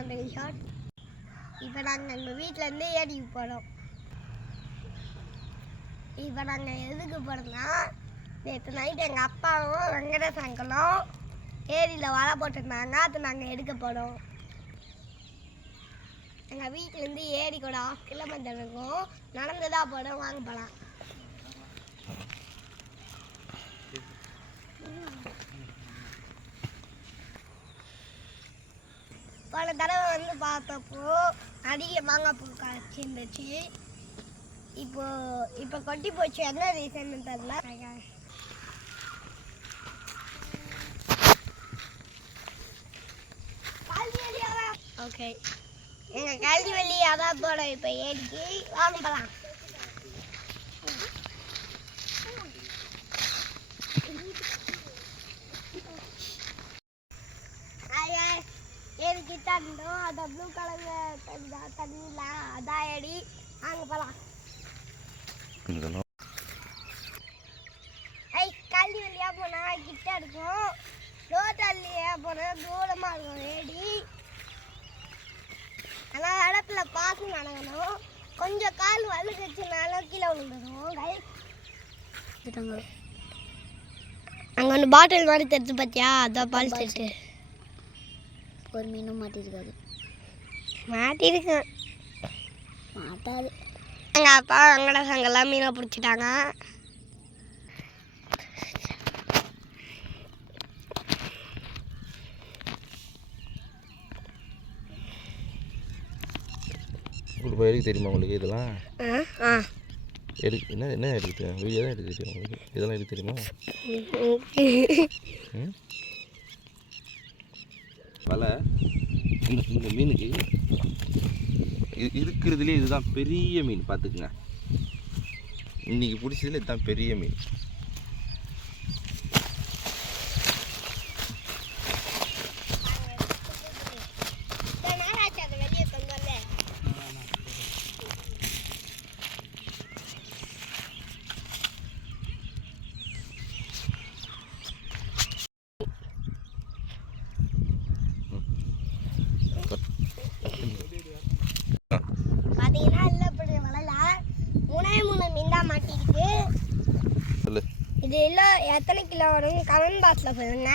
அந்த ஷார்ட். இப்போ நாங்கள் எங்கள் வீட்டிலேருந்து ஏரிக்கு போகிறோம். இப்போ நாங்கள் எதுக்கு போகிறோம்னா, நேற்று நைட்டு எங்கள் அப்பாவும் வெங்கடேஷ் அங்கிளும் ஏரியில் வலை போட்டிருந்தாங்க. அது நாங்கள் எடுக்க போகிறோம். எங்கள் வீட்டிலேருந்து ஏரி கூட 1/2 கிலோமீட்டர் இருக்கும். நடந்து தான் போகிறோம். வாங்க போகலாம். போன தடவை வந்து பார்த்தப்போ அதிக மாங்காய் பூ காய்ச்சி இருந்துச்சு. இப்போ கொட்டி போச்சு. என்ன ரீசன் தெரியல. ஓகே, எங்கள் கல்வி வெளியே அதான் போகிறோம். இப்போ ஏரிக்கு வாங்க போகலாம். ஏரிக்கிட்ட இருந்தோம். அதை ப்ளூ கலரில் தண்ணியில் அதான் ஏடி. வாங்க போகலாம். கல்வி வழியாக போனால் கிட்ட இருக்கும். ரோட்டல்லையே போனால் தூரமாக இருக்கும் ஏடி. ஆனால் இடத்துல பார்த்து நடக்கணும். கொஞ்சம் கால் வலுக்குச்சுனாலும் கீழே விழுந்துடும். அங்கே ஒன்று பாட்டில் மாதிரி தெரிஞ்சு பார்த்தியா? அதான் பால் செட்டு. ஒரு மீனும் மாட்டிருக்காது. மாட்டிருக்கு. மாட்டாது. எங்கள் அப்பா வெங்கடேஷ் அங்கெல்லாம் மீனை பிடிச்சிட்டாங்க. உங்களுக்கு எடுக்க தெரியுமா? உங்களுக்கு இதெல்லாம் என்ன என்ன எடுக்க தெரியும்? வீடியோ தான் எடுக்க தெரியும் உங்களுக்கு? இதெல்லாம் எடுக்க தெரியுமா? வலை இந்த மீனுக்கு இருக்கிறதுலே இதுதான் பெரிய மீன். பார்த்துக்குங்க, இன்னைக்கு பிடிச்சதுல இதுதான் பெரிய மீன். இது எல்லாம் எத்தனை கிலோ வரும்? கமெண்ட் பாக்ஸில் சொல்லுங்க.